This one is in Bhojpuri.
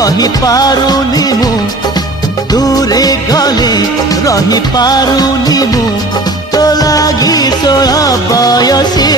रही पारुनी मु दूरे गले रही पारुनी मु तो लागी 16 बयसी